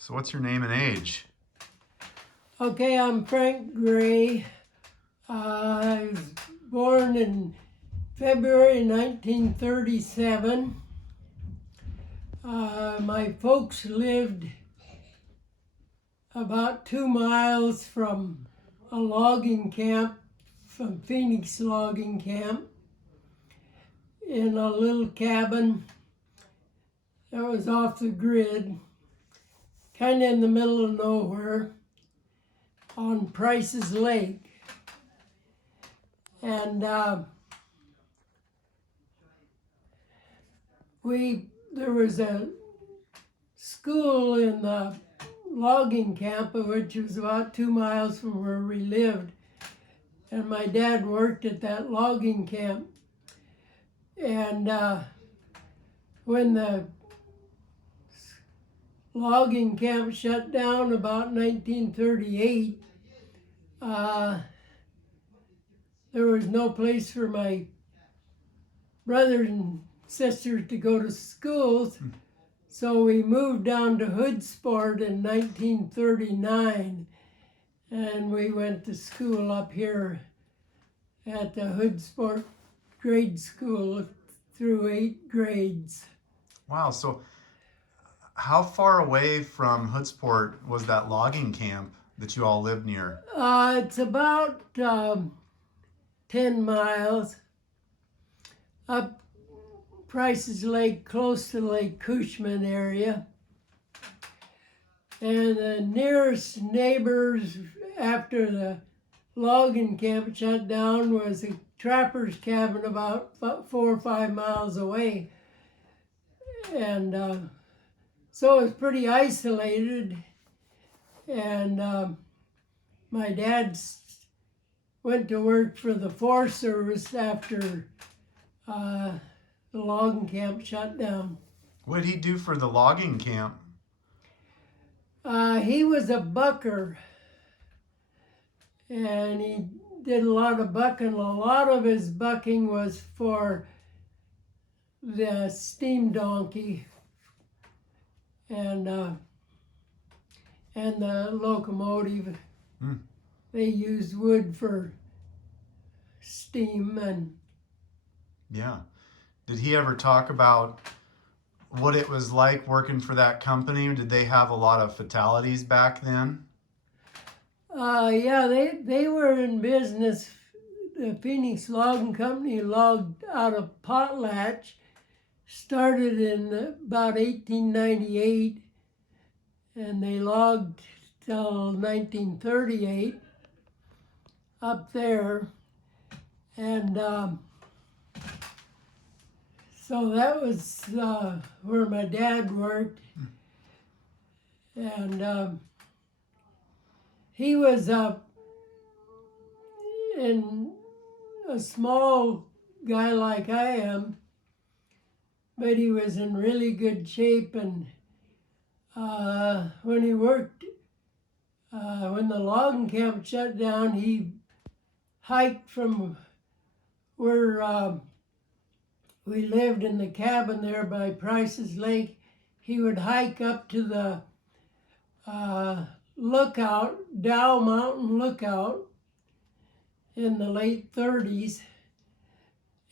So what's your name and age? Okay, I'm Frank Gray. I was born in February 1937. My folks lived about 2 miles from a logging camp, from Phoenix Logging Camp, in a little cabin that was off the grid, kind of in the middle of nowhere, on Price's Lake. And there was a school in the logging camp, which was about 2 miles from where we lived. And my dad worked at that logging camp. And when the logging camp shut down about 1938, there was no place for my brothers and sisters to go to schools, so we moved down to Hoodsport in 1939, and we went to school up here at the Hoodsport grade school through 8 grades. Wow, so how far away from Hoodsport was that logging camp that you all lived near? It's about 10 miles up Price's Lake, close to Lake Cushman area. And the nearest neighbors after the logging camp shut down was a trapper's cabin about 4 or 5 miles away. And so it was pretty isolated. And my dad went to work for the Forest Service after the logging camp shut down. What did he do for the logging camp? He was a bucker, and he did a lot of bucking. A lot of his bucking was for the steam donkey and the locomotive. They used wood for steam. And yeah. Did he ever talk about what it was like working for that company? Did they have a lot of fatalities back then? Yeah, they were in business. The Phoenix Logging Company logged out of Potlatch, started in about 1898, and they logged till 1938 up there. And so that was where my dad worked. And he was in a small guy like I am, but he was in really good shape. And when he worked, when the logging camp shut down, he hiked from where we lived in the cabin there by Price's Lake. He would hike up to the lookout, Dow Mountain Lookout, in the late 30s.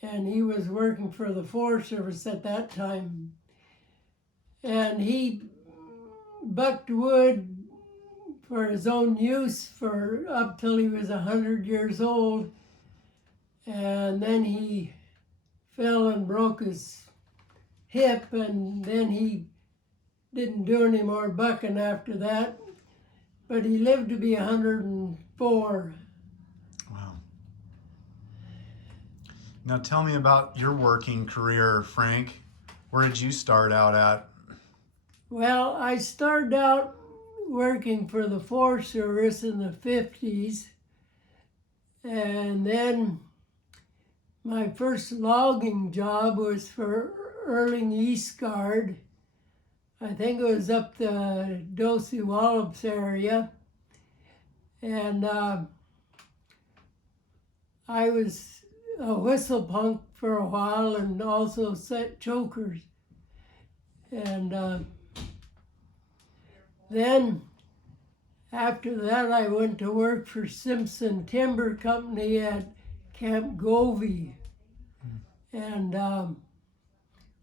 And he was working for the Forest Service at that time. And he bucked wood for his own use for up till he was 100 years old. And then he fell and broke his hip, and then he didn't do any more bucking after that. But he lived to be 104. Wow. Now tell me about your working career, Frank. Where did you start out at? Well, I started out working for the Forest Service in the 50s, and then my first logging job was for Erling East Guard. I think it was up the Dosey Wallops area. And I was a whistle punk for a while and also set chokers. And Then after that, I went to work for Simpson Timber Company at Camp Govey, and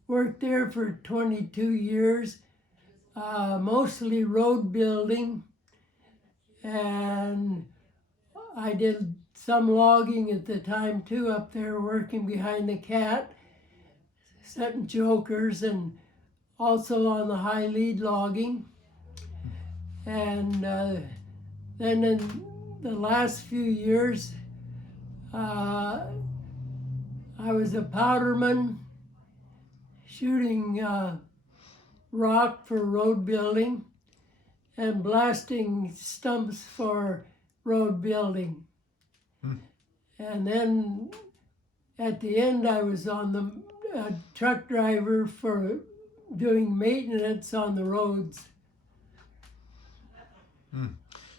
worked there for 22 years, mostly road building, and I did some logging at the time too, up there working behind the cat, setting chokers, and also on the high lead logging. And then in the last few years, I was a powderman shooting rock for road building and blasting stumps for road building. And then at the end, I was on the truck driver for doing maintenance on the roads.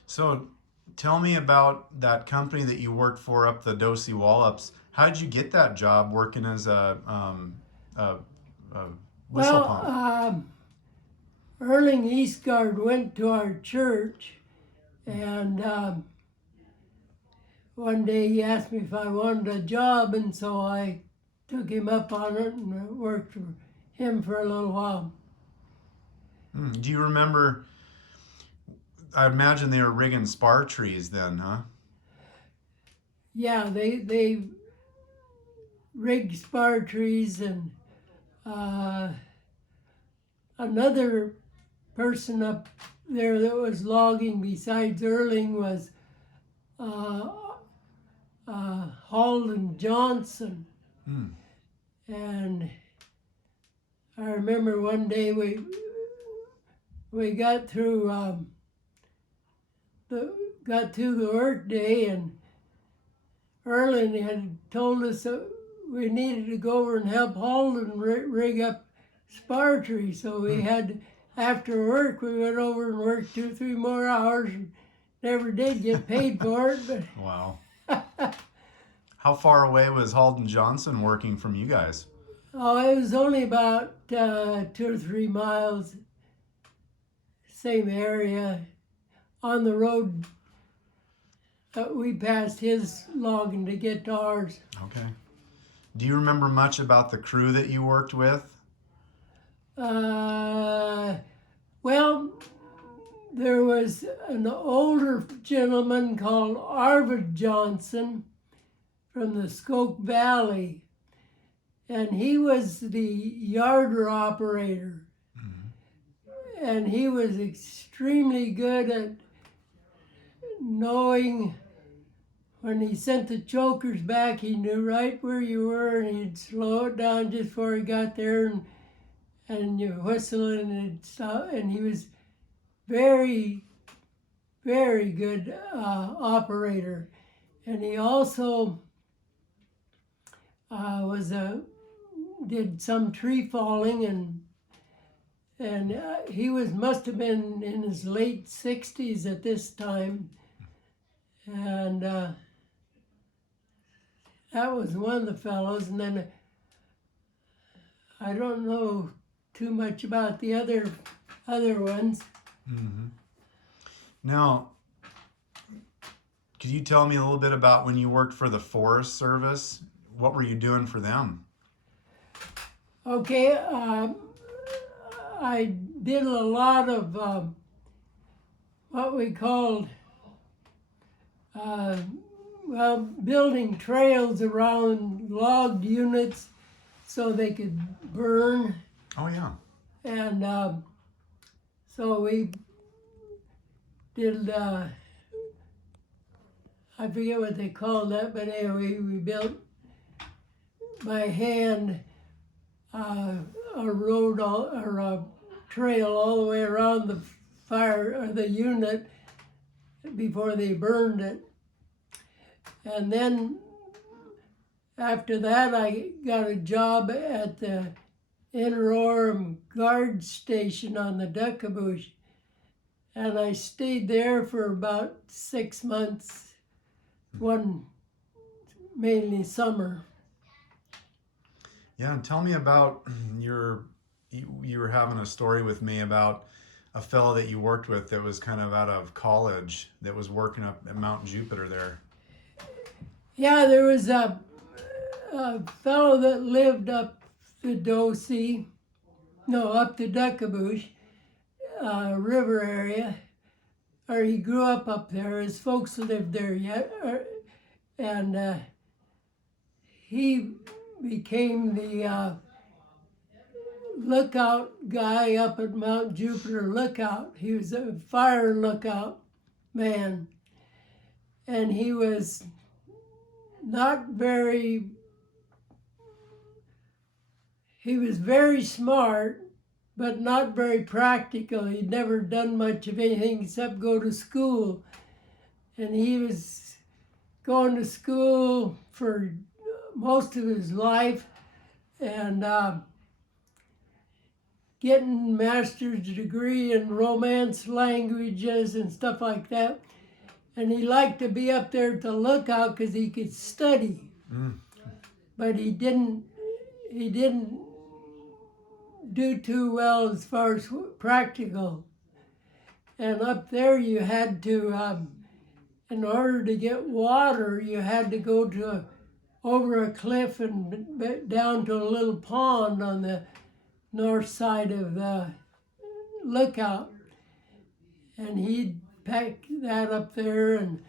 So tell me about that company that you worked for up the Dosey Wallops. How did you get that job working as a whistle pump? Erling Eastgard went to our church, and one day he asked me if I wanted a job, and so I took him up on it and worked for him for a little while. Do you remember? I imagine they were rigging spar trees then, huh? Yeah, they rigged spar trees, and another person up there that was logging besides Erling was Holden Johnson. And I remember one day we got through the work day, and Erling had told us that we needed to go over and help Holden rig up spar trees. So we had, after work, we went over and worked 2-3 more hours and never did get paid for it. But Wow. How far away was Holden Johnson working from you guys? oh, it was only about 2 or 3 miles, same area, on the road. We passed his logging to get to ours. Okay. Do you remember much about the crew that you worked with? Well, there was an older gentleman called Arvid Johnson from the Skoke Valley, and he was the yarder operator. And he was extremely good at knowing when he sent the chokers back, he knew right where you were, and he'd slow it down just before he got there, and you whistle and it'd stop. And he was very, very good operator. And he also did some tree falling, and he must have been in his late 60s at this time. And that was one of the fellows. And then I don't know too much about the other ones. Now, could you tell me a little bit about when you worked for the Forest Service? What were you doing for them? Okay, I did a lot of what we called building trails around logged units so they could burn. Oh, yeah. And so we did, I forget what they called that, but anyway, we built by hand a road or a trail all the way around the fire or the unit before they burned it. And then after that, I got a job at the Interorum Guard Station on the Duckabush, and I stayed there for about 6 months, mainly summer. Yeah, and tell me about you were having a story with me about a fellow that you worked with that was kind of out of college that was working up at Mount Jupiter there. Yeah, there was a fellow that lived up the Dosey, no, up the Duckabush river area, or he grew up there. His folks lived there yet, and he became the lookout guy up at Mount Jupiter Lookout. He was a fire lookout man, and he was not very, he was very smart, but not very practical. He'd never done much of anything except go to school. And he was going to school for most of his life and getting master's degree in Romance languages and stuff like that. And he liked to be up there at the lookout because he could study. But he didn't do too well as far as practical. And up there you had to, in order to get water, you had to go to over a cliff and down to a little pond on the north side of the lookout. And he'd pack that up there, and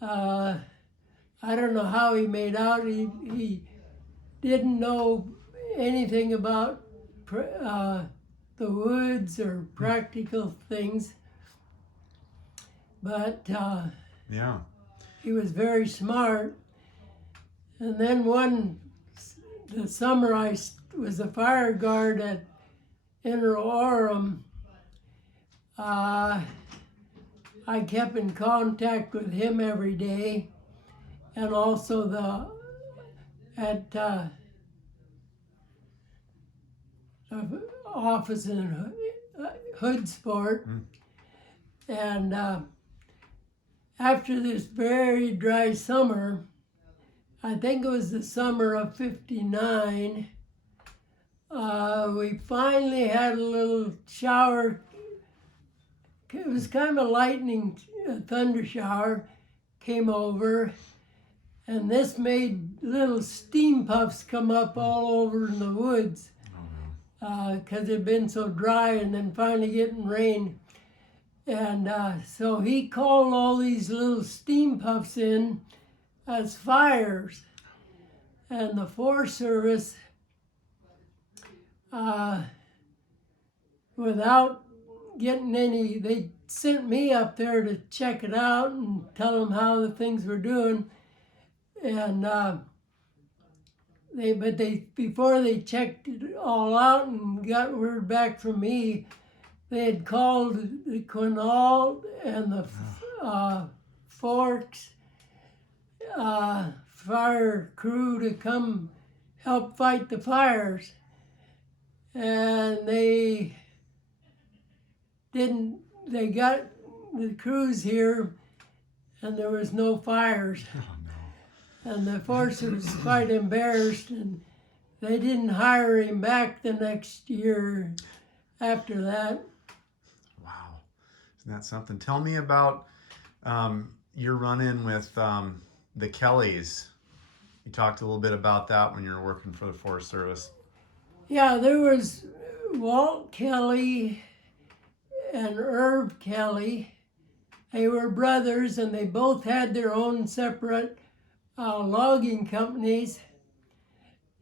I don't know how he made out. He didn't know anything about the woods or practical things, but Yeah. he was very smart. And then the summer I was a fire guard at Inner Orem. I kept in contact with him every day, and also at the office in Hoodsport. And after this very dry summer, I think it was the summer of '59, we finally had a little shower. It was kind of a lightning thunder shower came over, and this made little steam puffs come up all over in the woods because it had been so dry, and then finally getting rain. And so he called all these little steam puffs in as fires. And the Forest Service, without getting any, they sent me up there to check it out and tell them how the things were doing. And before they checked it all out and got word back from me, they had called the Quinault and the Forks fire crew to come help fight the fires. And they got the crews here and there was no fires. And the Forest was quite embarrassed, and they didn't hire him back the next year after that. Wow. Isn't that something? Tell me about your run-in with the Kellys. You talked a little bit about that when you were working for the Forest Service. Yeah, there was Walt Kelly and Irv Kelly. They were brothers, and they both had their own separate logging companies,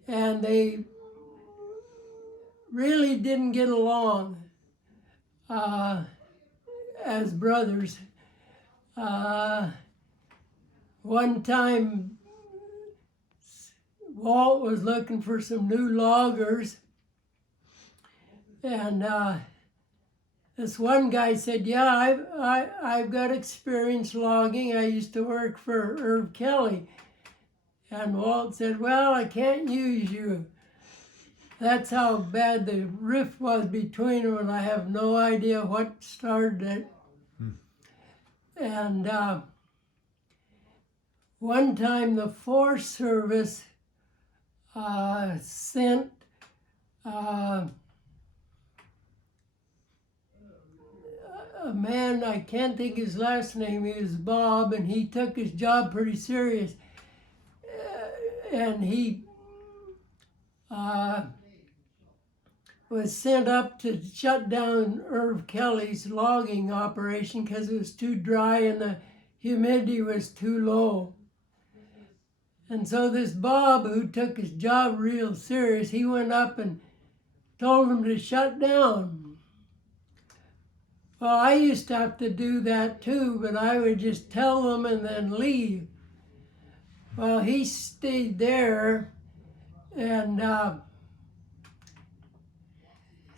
and they really didn't get along as brothers. One time, Walt was looking for some new loggers, and this one guy said, "Yeah, I've got experience logging. I used to work for Irv Kelly." And Walt said, "Well, I can't use you." That's how bad the rift was between them, and I have no idea what started it. And one time the Forest Service sent a man, I can't think his last name, he was Bob, and he took his job pretty serious. And he was sent up to shut down Irv Kelly's logging operation because it was too dry and the humidity was too low. And so this Bob, who took his job real serious, he went up and told him to shut down. Well, I used to have to do that too, but I would just tell them and then leave. Well, he stayed there and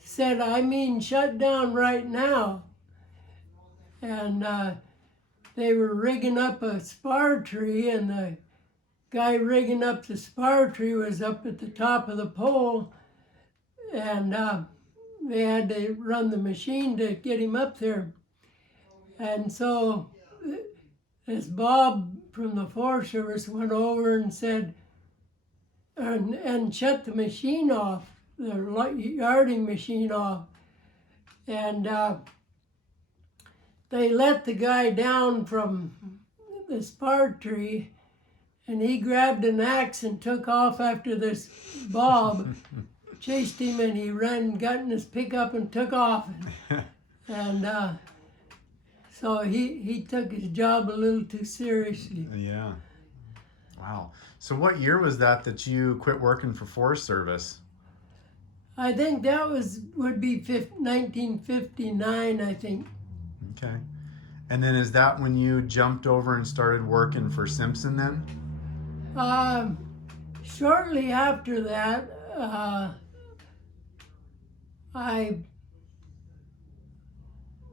said, I mean, shut down right now. And they were rigging up a spar tree, and the guy rigging up the spar tree was up at the top of the pole, and they had to run the machine to get him up there. And so this Bob from the Forest Service went over and said, and shut the machine off, the yarding machine off. And they let the guy down from the spar tree, and he grabbed an axe and took off after this Bob, chased him, and he ran, got in his pickup and took off. And so he took his job a little too seriously. Yeah. Wow. So what year was that you quit working for Forest Service? I think that would be 1959, I think. Okay. And then is that when you jumped over and started working for Simpson then? Shortly after that,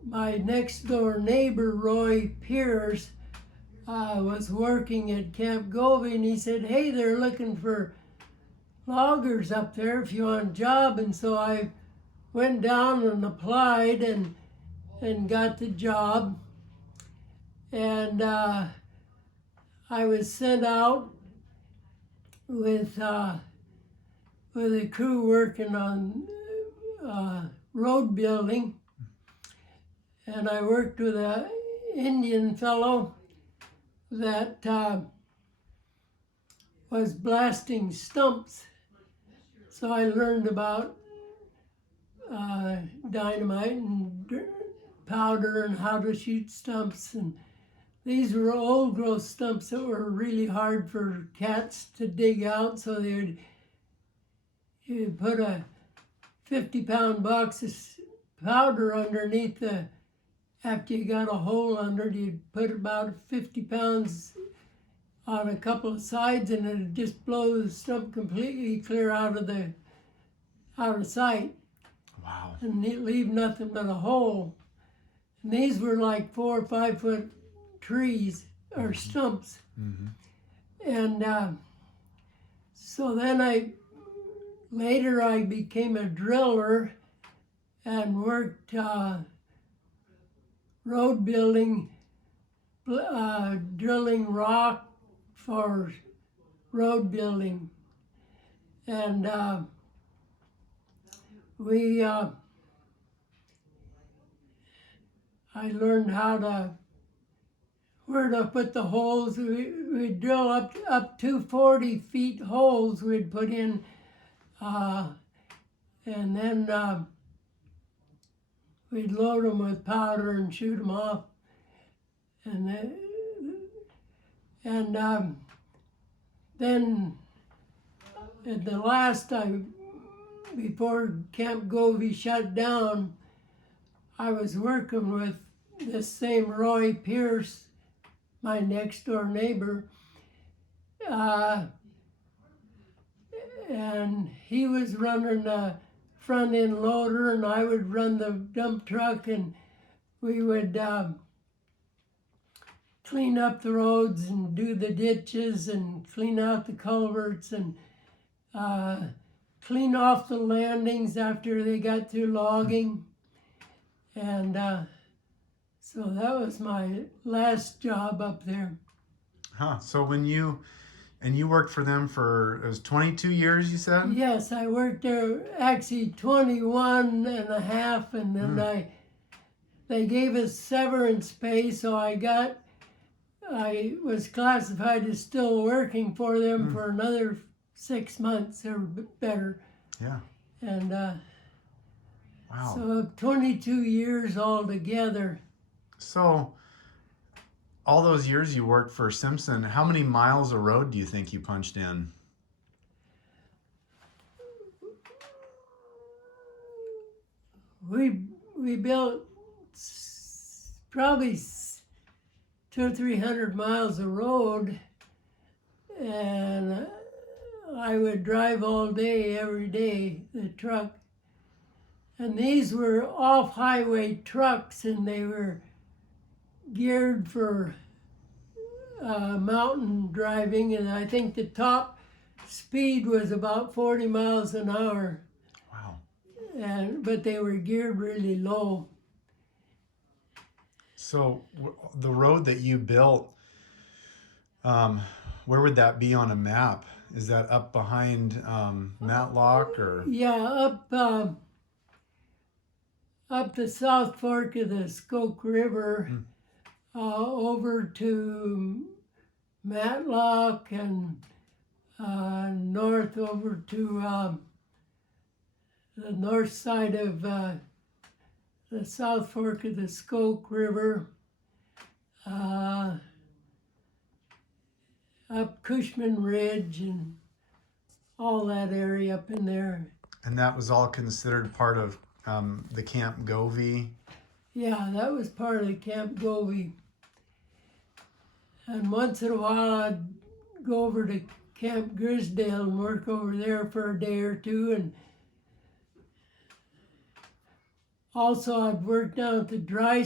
my next door neighbor, Roy Pierce, was working at Camp Govey, and he said, hey, they're looking for loggers up there if you want a job. And so I went down and applied and got the job. And I was sent out with a crew working on road building. And I worked with an Indian fellow that was blasting stumps. So I learned about dynamite and powder and how to shoot stumps. And these were old growth stumps that were really hard for cats to dig out. So you'd put a 50-pound box of powder underneath after you got a hole under it, you'd put about 50 pounds on a couple of sides, and it'd just blow the stump completely clear out of sight. Wow. And it'd leave nothing but a hole. And these were like 4 or 5 foot trees or stumps. Mm-hmm. And so then later I became a driller and worked road building, drilling rock for road building. And I learned where to put the holes. We'd drill up to 40 feet holes we'd put in, and then we'd load them with powder and shoot them off. And then at the last time, before Camp Govey shut down, I was working with this same Roy Pierce, my next door neighbor, and he was running the front end loader, and I would run the dump truck, and we would clean up the roads and do the ditches and clean out the culverts and clean off the landings after they got through logging. And so that was my last job up there. Huh. So when you worked for them for, it was 22 years, you said? Yes, I worked there actually 21 and a half, and then they gave us severance pay, so I was classified as still working for them for another 6 months or better. Yeah. And Wow. so 22 years altogether. So all those years you worked for Simpson, how many miles of road do you think you punched in? We built probably 200 or 300 miles of road, and I would drive all day, every day, the truck. And these were off-highway trucks, and they were geared for mountain driving, and I think the top speed was about 40 miles an hour. Wow. But they were geared really low. So the road that you built, where would that be on a map? Is that up behind Matlock or? Yeah, up the South Fork of the Skoke River, over to Matlock, and north over to the north side of the South Fork of the Skoke River, up Cushman Ridge and all that area up in there. And that was all considered part of the Camp Govey? Yeah, that was part of the Camp Govey. And once in a while I'd go over to Camp Grisdale and work over there for a day or two, and also I'd work down at the dry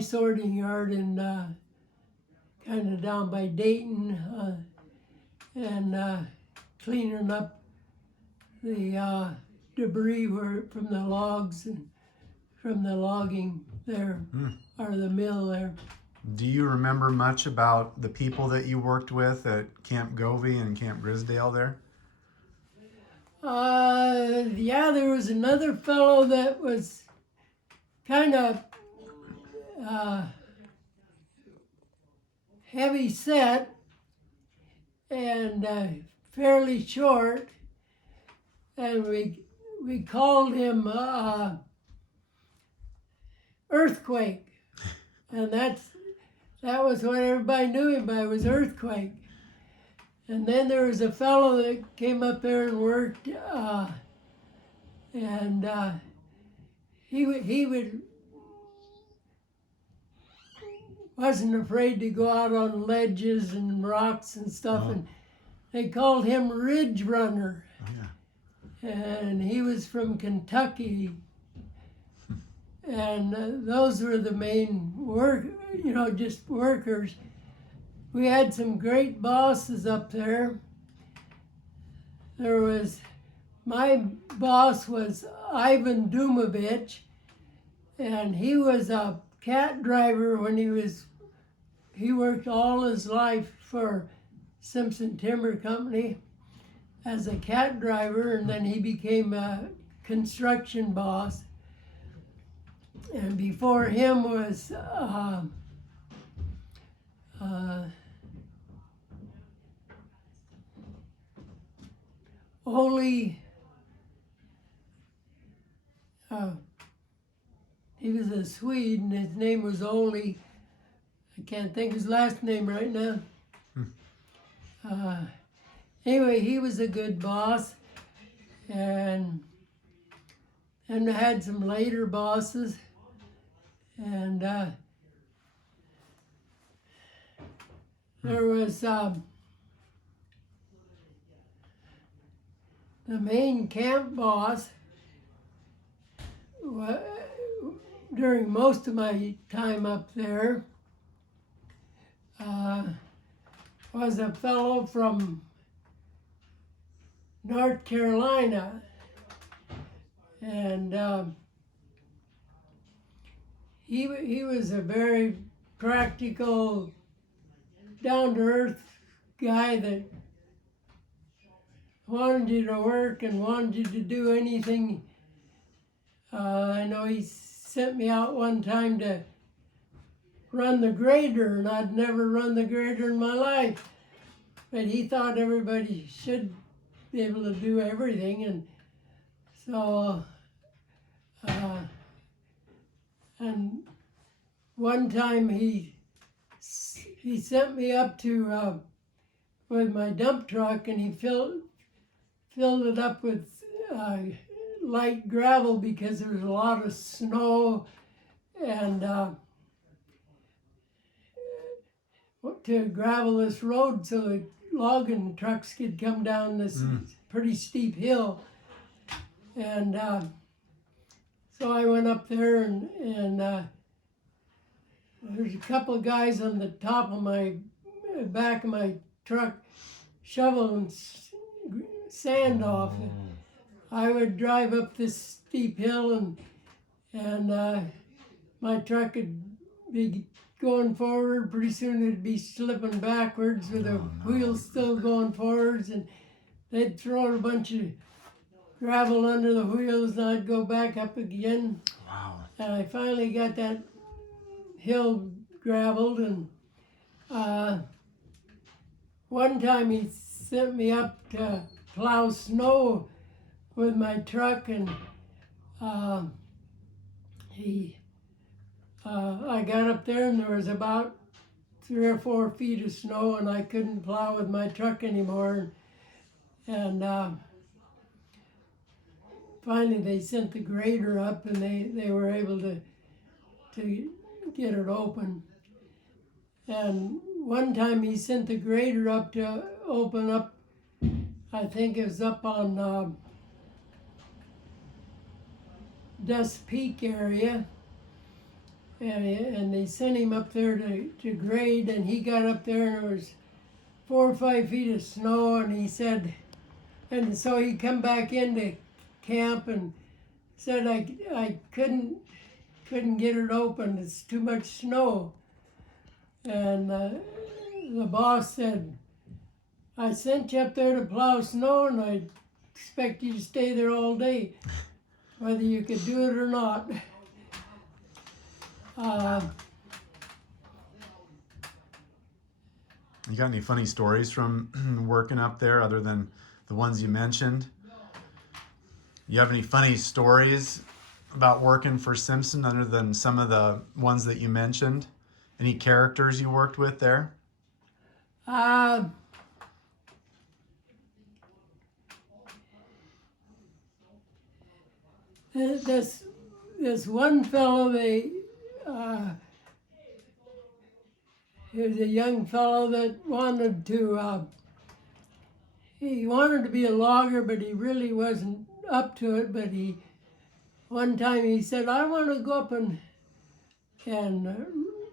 sorting yard in kind of down by Dayton, and cleaning up the debris from the logs and from the logging there, or the mill there. Do you remember much about the people that you worked with at Camp Govey and Camp Grisdale there? Yeah, there was another fellow that was kind of heavy set and fairly short, and we called him Earthquake, and that was what everybody knew him by, was Earthquake. And then there was a fellow that came up there and worked, and he wasn't afraid to go out on ledges and rocks and stuff, and they called him Ridge Runner. Oh, yeah. And he was from Kentucky, and those were the main just workers. We had some great bosses up there. My boss was Ivan Dumovich, and he was a cat driver when he worked all his life for Simpson Timber Company as a cat driver, and then he became a construction boss. And before him was Ole, he was a Swede, and his name was Ole. I can't think his last name right now. Anyway, he was a good boss, and I had some later bosses, and there was the main camp boss. During most of my time up there, was a fellow from North Carolina, and he was a very practical, down-to-earth guy that wanted you to work and wanted you to do anything. I know he sent me out one time to run the grader, and I'd never run the grader in my life. But he thought everybody should be able to do everything, and so, and one time he sent me up to with my dump truck, and he filled it up with light gravel because there was a lot of snow, and to gravel this road so the logging trucks could come down this pretty steep hill. And so I went up there, and there's a couple of guys on the top of my back of my truck shoveling sand off. I would drive up this steep hill, and my truck would be going forward. Pretty soon it'd be slipping backwards with the wheels still going forwards, and they'd throw a bunch of gravel under the wheels, and I'd go back up again. Wow. And I finally got that hill graveled, and one time he sent me up to plow snow with my truck, and I got up there, and there was about 3 or 4 feet of snow, and I couldn't plow with my truck anymore. And finally they sent the grader up, and they were able to get it open. And one time he sent the grader up to open up, I think it was up on Dust Peak area, and they sent him up there to grade, and he got up there, and there was 4 or 5 feet of snow, and he said, and so he come back into camp and said, I couldn't get it open, it's too much snow. And the boss said, I sent you up there to plow snow, and I expect you to stay there all day, whether you could do it or not. You got any funny stories from working up there other than the ones you mentioned? You have any funny stories about working for Simpson other than some of the ones that you mentioned? Any characters you worked with there? This one fellow, he was a young fellow that wanted to, he wanted to be a logger, but he really wasn't up to it. But one time he said, I want to go up and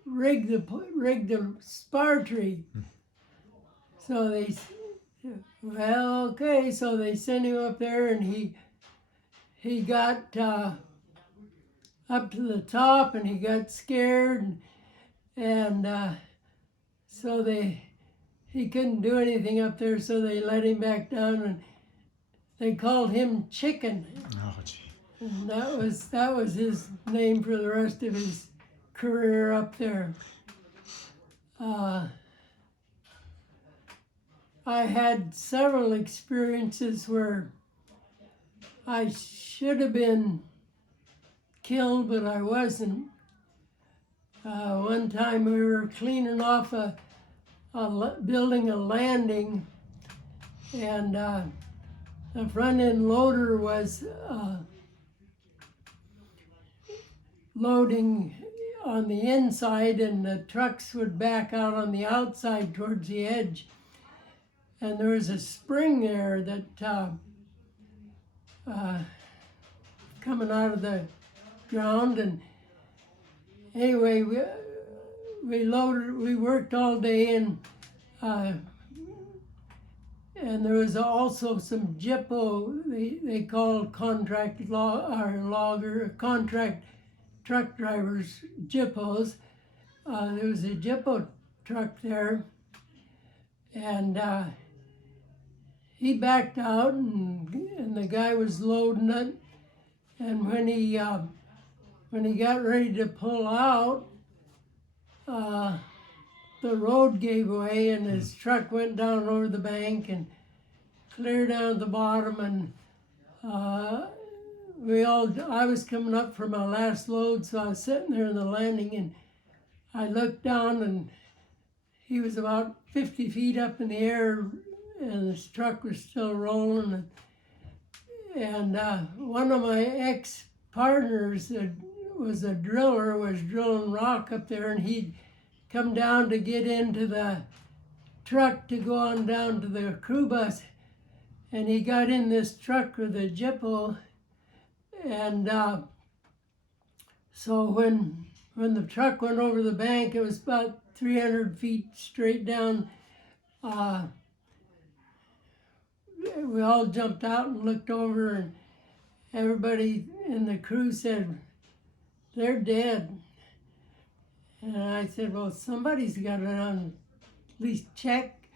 rig the spar tree. So they, well, okay. So they sent him up there, and he got up to the top, and he got scared, and so he couldn't do anything up there, so they let him back down, and they called him Chicken. Oh, gee. And that was his name for the rest of his career up there. I had several experiences where I should have been killed, but I wasn't. One time we were cleaning off building a landing, and the front end loader was loading on the inside, and the trucks would back out on the outside towards the edge. And there was a spring there that coming out of the ground, and anyway, we worked all day, and there was also some jippo, they called contract truck drivers jippos. There was a jippo truck there, and he backed out, and the guy was loading it, and when he when he got ready to pull out, the road gave way and his truck went down over the bank and clear down at the bottom, and I was coming up for my last load, so I was sitting there in the landing, and I looked down, and he was about 50 feet up in the air, and his truck was still rolling. And one of my ex-partners that was a driller was drilling rock up there, and he'd come down to get into the truck to go on down to the crew bus. And he got in this truck with a Jippo, and so when the truck went over the bank, it was about 300 feet straight down. We all jumped out and looked over, and everybody in the crew said, "They're dead." And I said, "Well, somebody's got to at least check."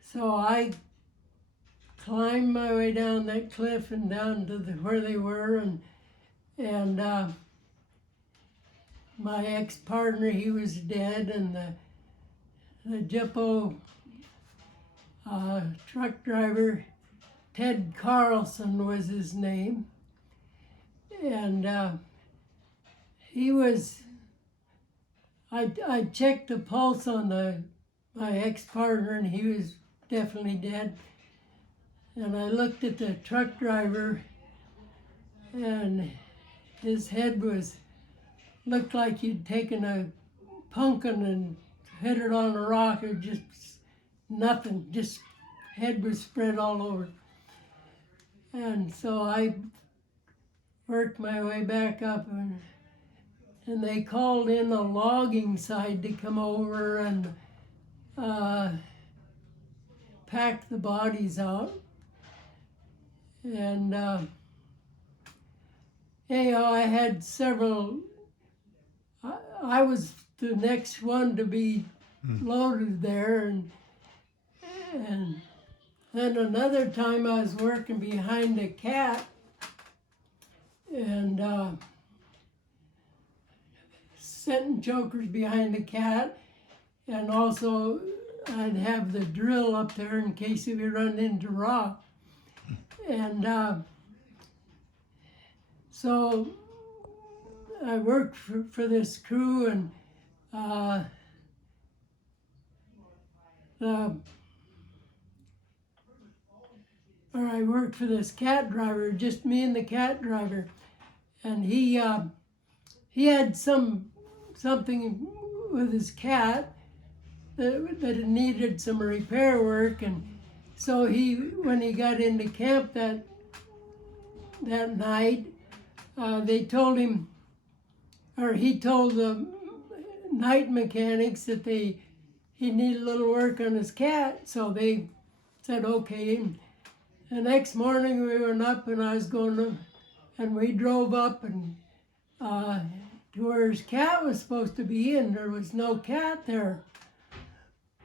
So I climbed my way down that cliff and down to where they were, and my ex-partner, he was dead, and the Jippo truck driver, Ted Carlson was his name, and he was. I checked the pulse on my ex-partner, and he was definitely dead. And I looked at the truck driver, and his head looked like he'd taken a pumpkin and hit it on a rock. It just nothing, just head was spread all over. And so I worked my way back up, and they called in a logging side to come over and pack the bodies out. And anyhow, I had several. I was the next one to be loaded there, and then another time I was working behind a cat, and setting chokers behind the cat, and also I'd have the drill up there in case we run into rock. And so I worked for this crew, and I worked for this cat driver, just me and the cat driver, and he had something with his cat that needed some repair work, and so when he got into camp that night, they told him, or he told the night mechanics that he needed a little work on his cat, so they said okay. And the next morning we went up, and I was and we drove up and to where his cat was supposed to be, and there was no cat there.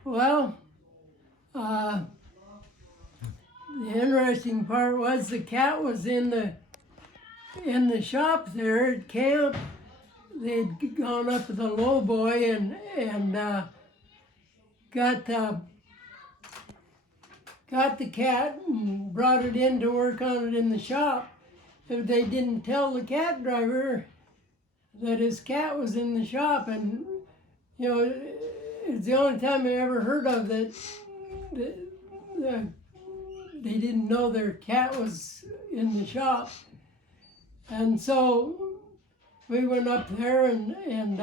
Well, the interesting part was the cat was in the shop there at camp. They'd gone up to the lowboy and got the cat and brought it in to work on it in the shop. But they didn't tell the cat driver that his cat was in the shop, and it's the only time I ever heard of that. They didn't know their cat was in the shop, and so we went up there and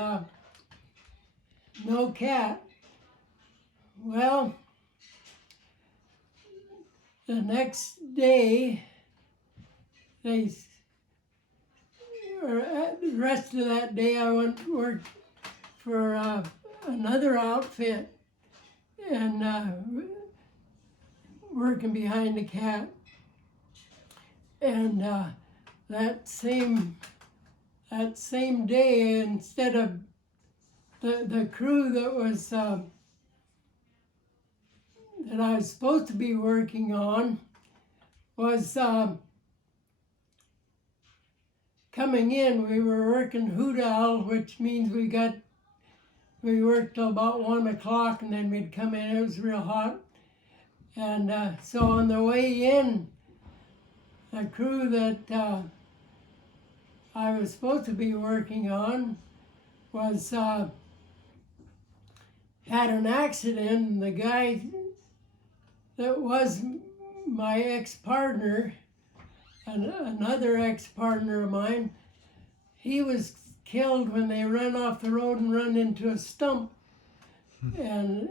no cat. Well, the next day, the rest of that day, I went to work for another outfit, and working behind the cat. And that same day, instead of the crew that was that I was supposed to be working on was coming in, we were working hoot owl, which means we worked till about 1 o'clock, and then we'd come in. It was real hot. And so on the way in, the crew that I was supposed to be working on was had an accident, and the guy that was my ex-partner, another ex-partner of mine, he was killed when they ran off the road and run into a stump. And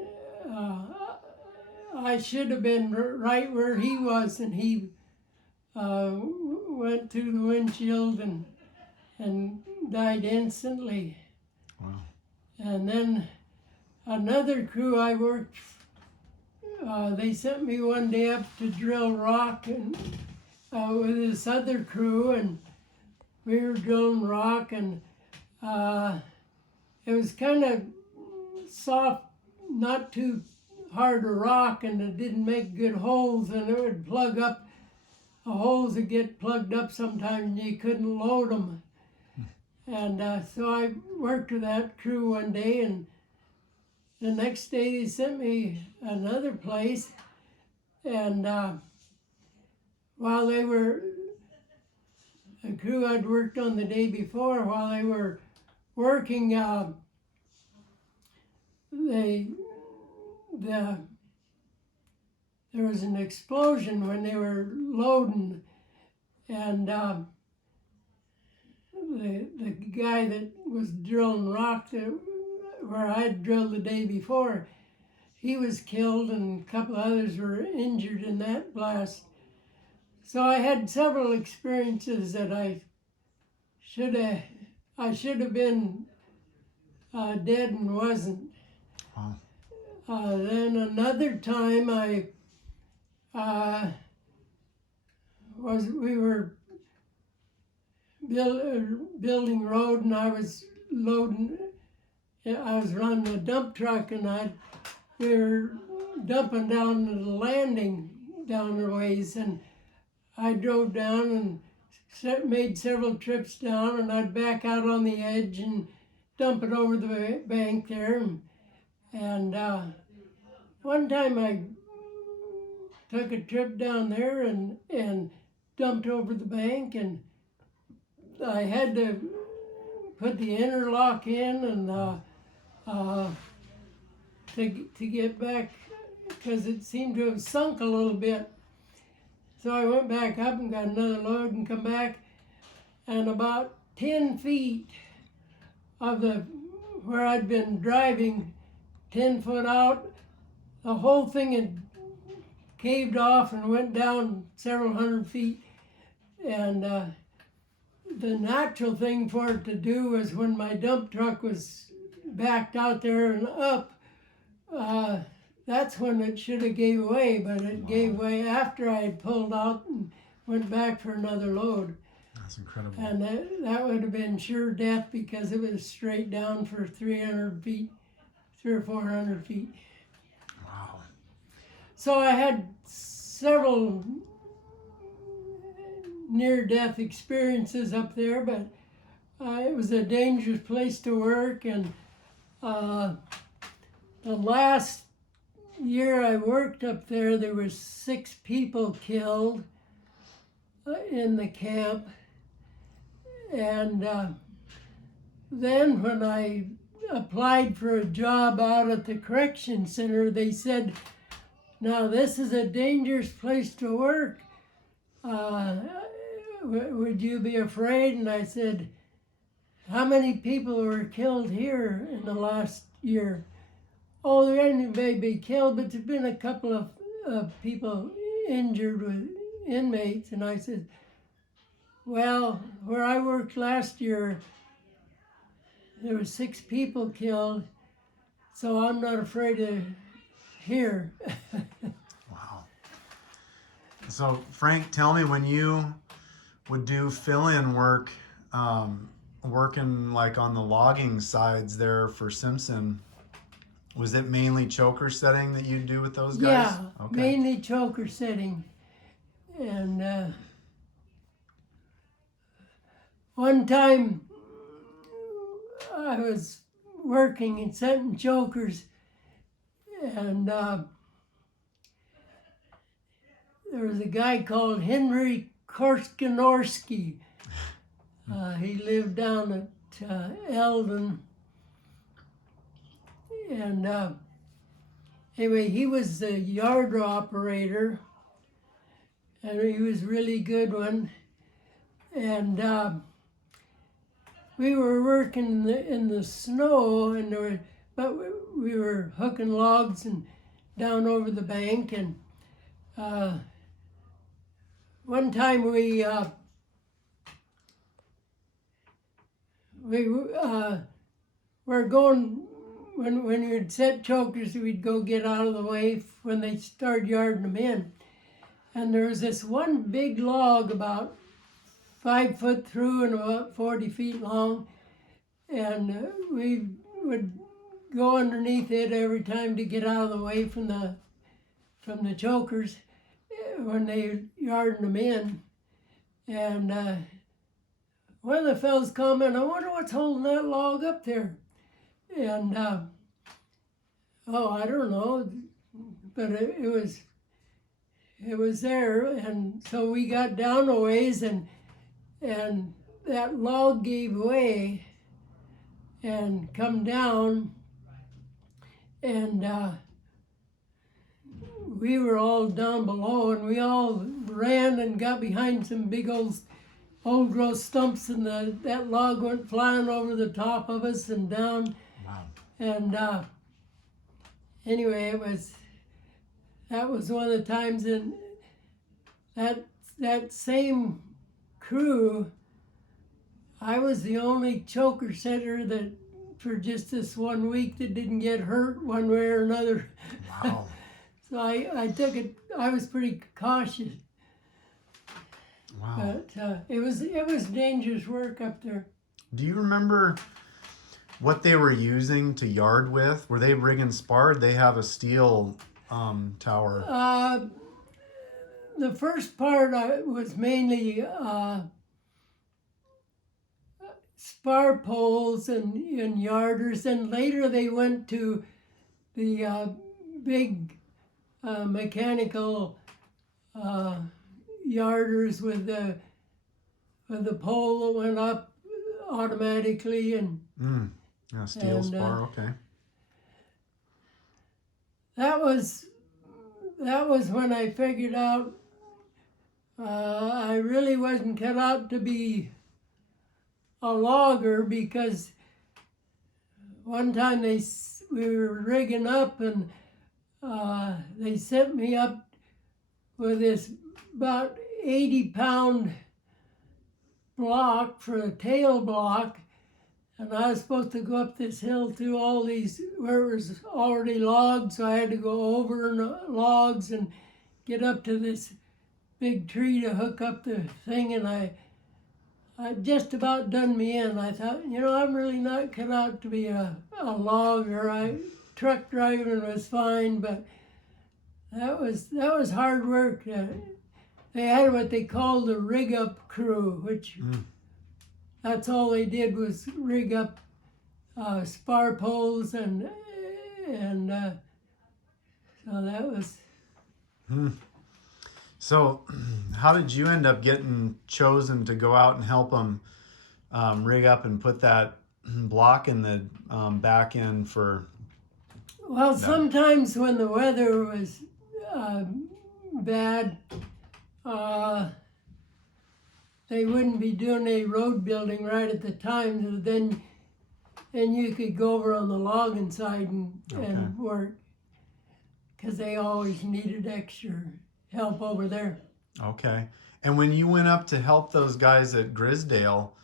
I should have been right where he was, and he went through the windshield and died instantly. Wow. And then another crew I worked, they sent me one day up to drill rock and with this other crew, and we were drilling rock, and it was kind of soft, not too hard to rock, and it didn't make good holes, and it would plug up. The holes would get plugged up sometimes, and you couldn't load them. And so I worked with that crew one day, and the next day they sent me another place, and while they were, the crew I'd worked on the day before, while they were working, there was an explosion when they were loading, and the guy that was drilling rock where I'd drilled the day before, he was killed, and a couple others were injured in that blast. So I had several experiences that I should have been dead and wasn't. Wow. Then another time we were building road, and I was running a dump truck, and we were dumping down to the landing down the ways, and I drove down and made several trips down, and I'd back out on the edge and dump it over the bank there. And one time I took a trip down there and dumped over the bank, and I had to put the interlock in and to get back, because it seemed to have sunk a little bit. So I went back up and got another load and come back, and about 10 feet of where I'd been driving, 10 foot out, the whole thing had caved off and went down several hundred feet. And the natural thing for it to do was, when my dump truck was backed out there and up, that's when it should have gave way, but it gave way after I had pulled out and went back for another load. That's incredible. And that would have been sure death, because it was straight down for 300 feet, 300 or 400 feet. Wow. So I had several near-death experiences up there, but it was a dangerous place to work. And the last year I worked up there, there were 6 people killed in the camp. And then when I applied for a job out at the correction center, they said, "Now this is a dangerous place to work. Would you be afraid?" And I said, "How many people were killed here in the last year?" "Oh, there ain't anybody killed, but there's been a couple of people injured with inmates." And I said, "Well, where I worked last year, there were 6 people killed, so I'm not afraid of here." Wow. So, Frank, tell me, when you would do fill-in work, working like on the logging sides there for Simpson, was it mainly choker setting that you do with those guys? Yeah, okay. Mainly choker setting. And one time I was working and setting chokers, and there was a guy called Henry Korskanowski. He lived down at Eldon, and anyway, he was the yard operator, and he was a really good one. And we were working in the snow, and we were hooking logs and down over the bank. And one time we were going, when we'd set chokers, we'd go get out of the way when they started yarding them in. And there was this one big log about 5 foot through and about 40 feet long, and we would go underneath it every time to get out of the way from the chokers when they yarded them in. And one of the fellows commented, "I wonder what's holding that log up there." And I don't know, but it was there. And so we got down a ways, and that log gave way and come down, and we were all down below, and we all ran and got behind some big old growth stumps, and that log went flying over the top of us and down. Wow. And anyway, that was one of the times. In that same crew, I was the only choker setter that for just this 1 week that didn't get hurt one way or another. Wow. So I took it. I was pretty cautious. Wow. But it was dangerous work up there. Do you remember what they were using to yard with? Were they rigging spar? They have a steel tower. The first part was mainly spar poles and yarders, and later they went to the big mechanical yarders with the pole that went up automatically. And Yeah, steel spar. Okay. that was when I figured out I really wasn't cut out to be a logger, because one time we were rigging up, and they sent me up with this about 80-pound block for a tail block, and I was supposed to go up this hill through all these where it was already logged, so I had to go over logs and get up to this big tree to hook up the thing, and I just about done me in. I thought, I'm really not cut out to be a logger. Truck driving was fine, but that was hard work. They had what they called the rig up crew, which that's all they did was rig up spar poles, and so that was. So, how did you end up getting chosen to go out and help them rig up and put that block in the back end for? Well, sometimes when the weather was bad, they wouldn't be doing any road building right at the time. So then you could go over on the logging side and work, because they always needed extra help over there. Okay. And when you went up to help those guys at Grisdale,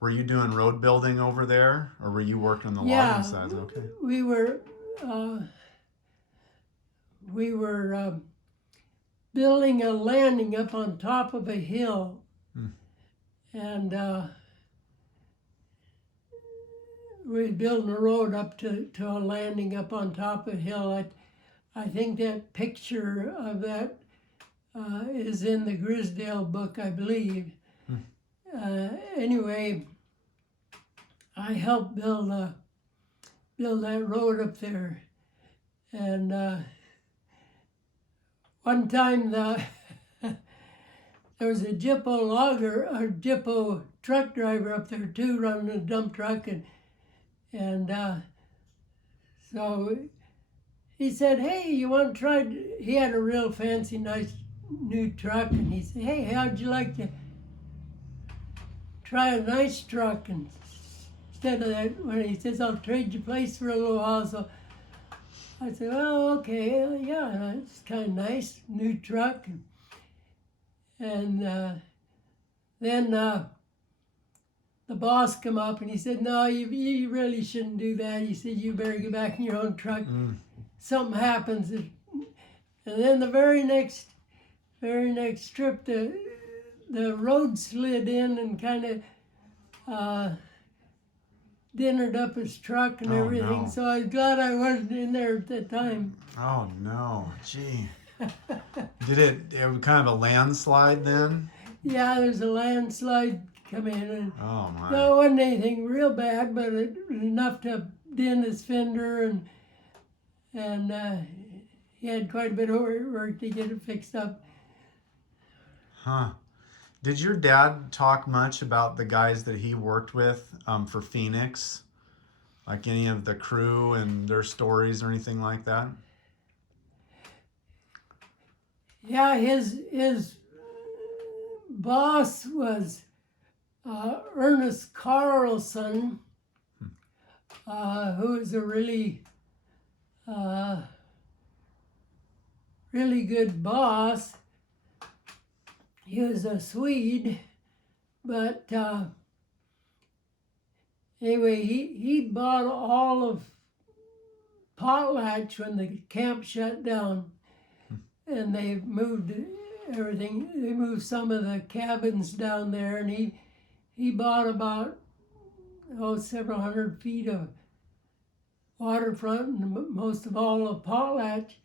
were you doing road building over there, or were you working on the logging side? Okay. We were building a landing up on top of a hill, and we were building a road up to a landing up on top of a hill. I think that picture of that is in the Grisdale book, I believe. anyway, I helped build that road up there, and one time there was a Jippo truck driver up there too, running a dump truck, and so he said, "Hey, you want to try?" He had a real fancy, nice new truck, and he said, "Hey, how'd you like to try a nice truck?" And instead of that, when he says, "I'll trade your place for a little while," so I said, "Well, okay, yeah, it's kind of nice, new truck." And then the boss come up and he said, "No, you really shouldn't do that." He said, "You better get back in your own truck. Something happens." And then the very next trip, the road slid in and kind of dinnered up his truck and everything. No. So I was glad I wasn't in there at that time. Oh no, gee. Did it kind of a landslide then? Yeah, there's a landslide come in, and Oh my. no, it wasn't anything real bad, but it was enough to dent his fender, and he had quite a bit of work to get it fixed up. Huh. Did your dad talk much about the guys that he worked with for Phoenix? Like any of the crew and their stories or anything like that? Yeah, his boss was Ernest Carlson, who was a really good boss. He was a Swede, but anyway, he bought all of Potlatch when the camp shut down, and they moved everything. They moved some of the cabins down there, and he bought about several hundred feet of waterfront and most of all of Potlatch.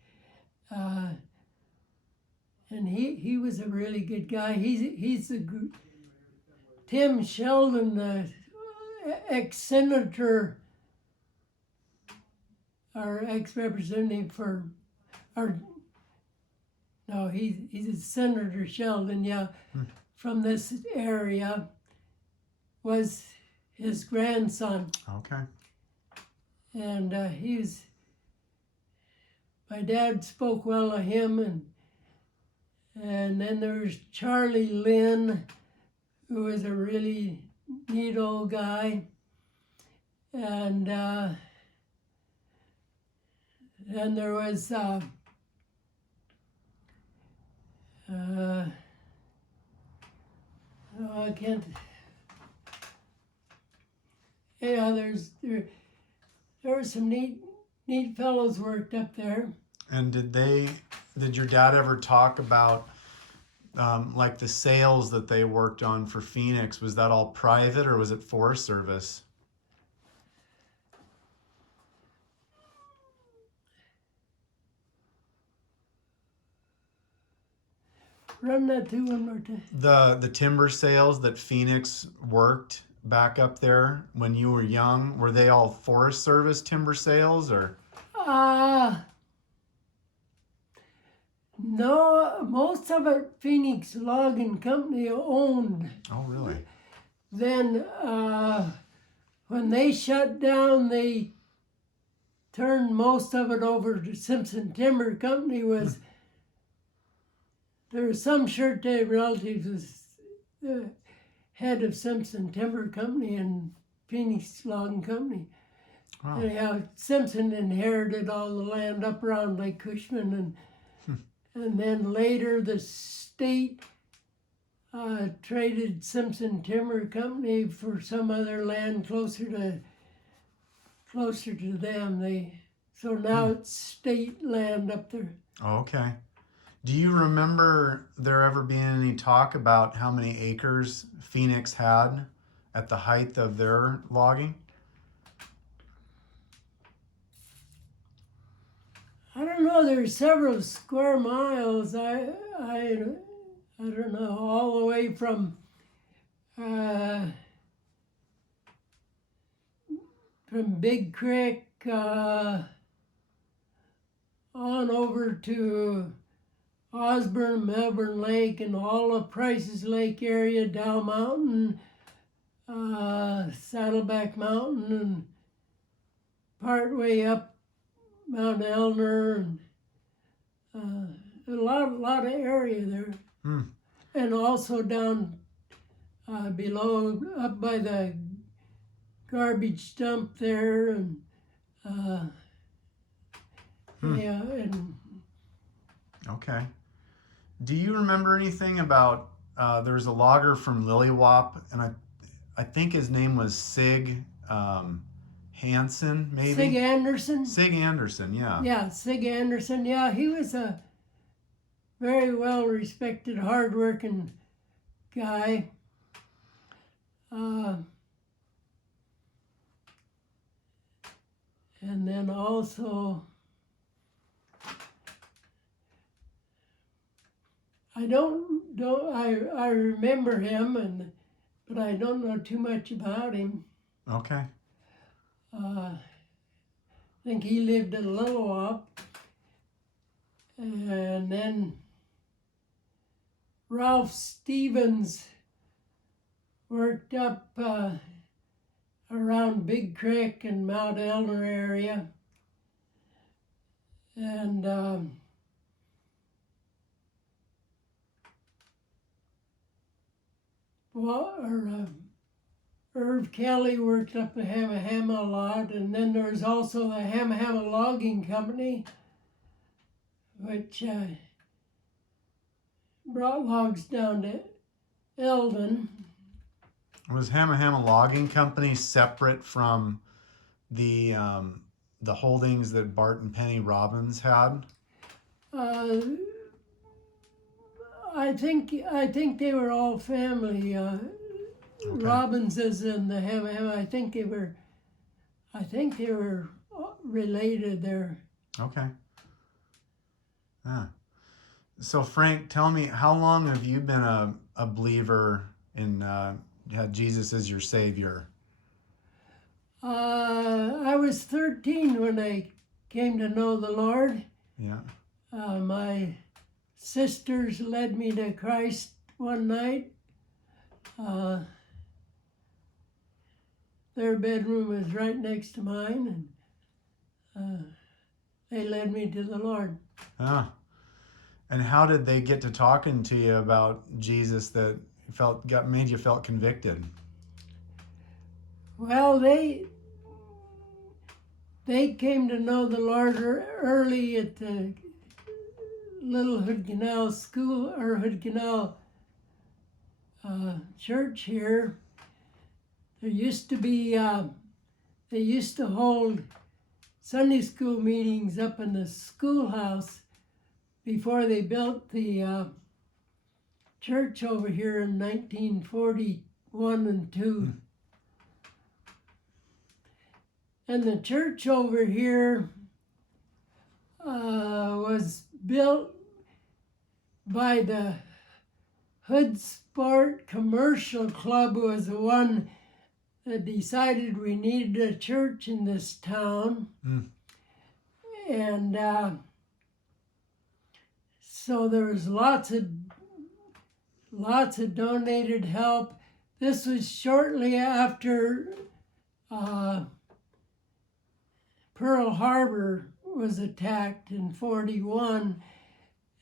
And he was a really good guy. He's Tim Sheldon, the ex-senator or ex-representative he's a Senator Sheldon, yeah, from this area, was his grandson. Okay. And my dad spoke well of him, and then there was Charlie Lynn, who was a really neat old guy. And then there was I can't. Yeah, there were some neat fellows worked up there. And did your dad ever talk about like the sales that they worked on for Phoenix? Was that all private or was it Forest Service? Run that to one more time. The timber sales that Phoenix worked back up there when you were young, were they all Forest Service timber sales or? No, most of it Phoenix Logging Company owned. Oh, really? Then when they shut down, they turned most of it over to Simpson Timber Company. There was some Shirt Day relatives was the head of Simpson Timber Company and Phoenix Logging Company. Wow. Anyhow, Simpson inherited all the land up around Lake Cushman, and then later the state traded Simpson Timber Company for some other land closer to them. So now it's state land up there. Oh, okay. Do you remember there ever being any talk about how many acres Phoenix had at the height of their logging? I don't know. There's several square miles. I don't know, all the way from from Big Creek on over to Osborne, Melbourne Lake, and all of Price's Lake area, Dow Mountain, Saddleback Mountain, and partway up Mount Elner, and a lot of area there. And also down below, up by the garbage dump there, and yeah, and Okay. Do you remember anything about, there's a logger from Lilliwop, and I think his name was Sig Hansen, maybe? Sig Anderson. Sig Anderson, yeah. Yeah, Sig Anderson. Yeah, he was a very well-respected, hard-working guy. And then also, I remember him, but I don't know too much about him. Okay. I think he lived in Lilliwop, and then Ralph Stevens worked up around Big Creek and Mount Elder area, and Irv Kelly worked up the Hamma a lot, and then there's also the Hamma Logging Company, which brought logs down to Eldon. Was Hamma Logging Company separate from the holdings that Bart and Penny Robbins had? I think they were all family. Okay. Robbinses and the Hamma. I think they were related there. Okay. Yeah. So Frank, tell me, how long have you been a believer in Jesus as your Savior? I was 13 when I came to know the Lord. Yeah. My sisters led me to Christ one night. Their bedroom was right next to mine, and they led me to the Lord. Ah. And how did they get to talking to you about Jesus that made you felt convicted? Well, they came to know the Lord early at the Little Hood Canal School, or Hood Canal church here. There used to be, they used to hold Sunday school meetings up in the schoolhouse before they built the church over here in 1941 and 2. And the church over here was built by the Hood Sport Commercial Club, was the one that decided we needed a church in this town. And so there was lots of donated help. This was shortly after Pearl Harbor was attacked in 41,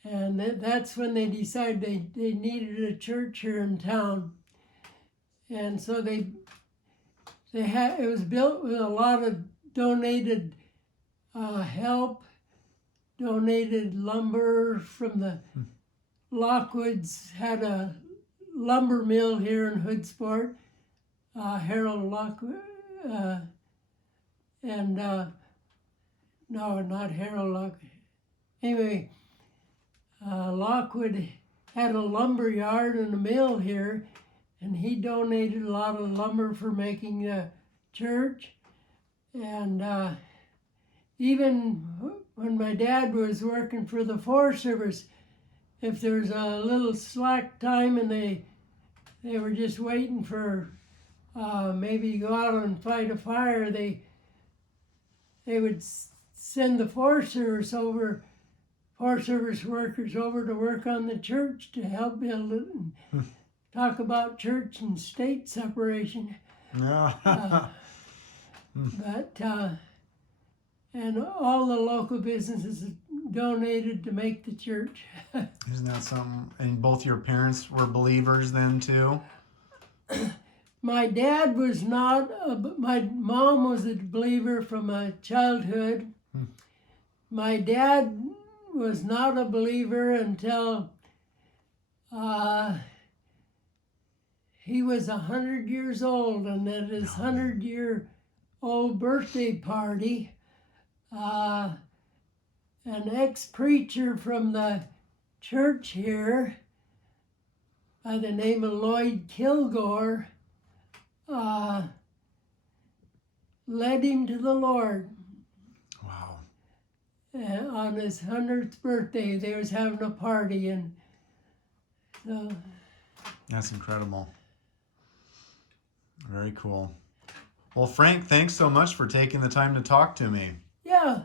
and that's when they decided they needed a church here in town. And so it was built with a lot of donated help, donated lumber from the Lockwoods. Had a lumber mill here in Hoodsport, Harold Lockwood, and no, not Harold Lockwood. Anyway, Lockwood had a lumber yard and a mill here, and he donated a lot of lumber for making the church. And even when my dad was working for the Forest Service, if there's a little slack time and they they were just waiting for maybe to go out and fight a fire. They would send the Forest Service workers over to work on the church to help build it and talk about church and state separation. Yeah. And all the local businesses donated to make the church. Isn't that something? And both your parents were believers then too? My dad was not, my mom was a believer from childhood. My dad was not a believer until he was 100 years old, and at his 100-year-old birthday party, an ex-preacher from the church here by the name of Lloyd Kilgore led him to the Lord. Wow. On his 100th birthday, they was having a party, and so That's incredible. Very cool. Well, Frank, thanks so much for taking the time to talk to me. yeah,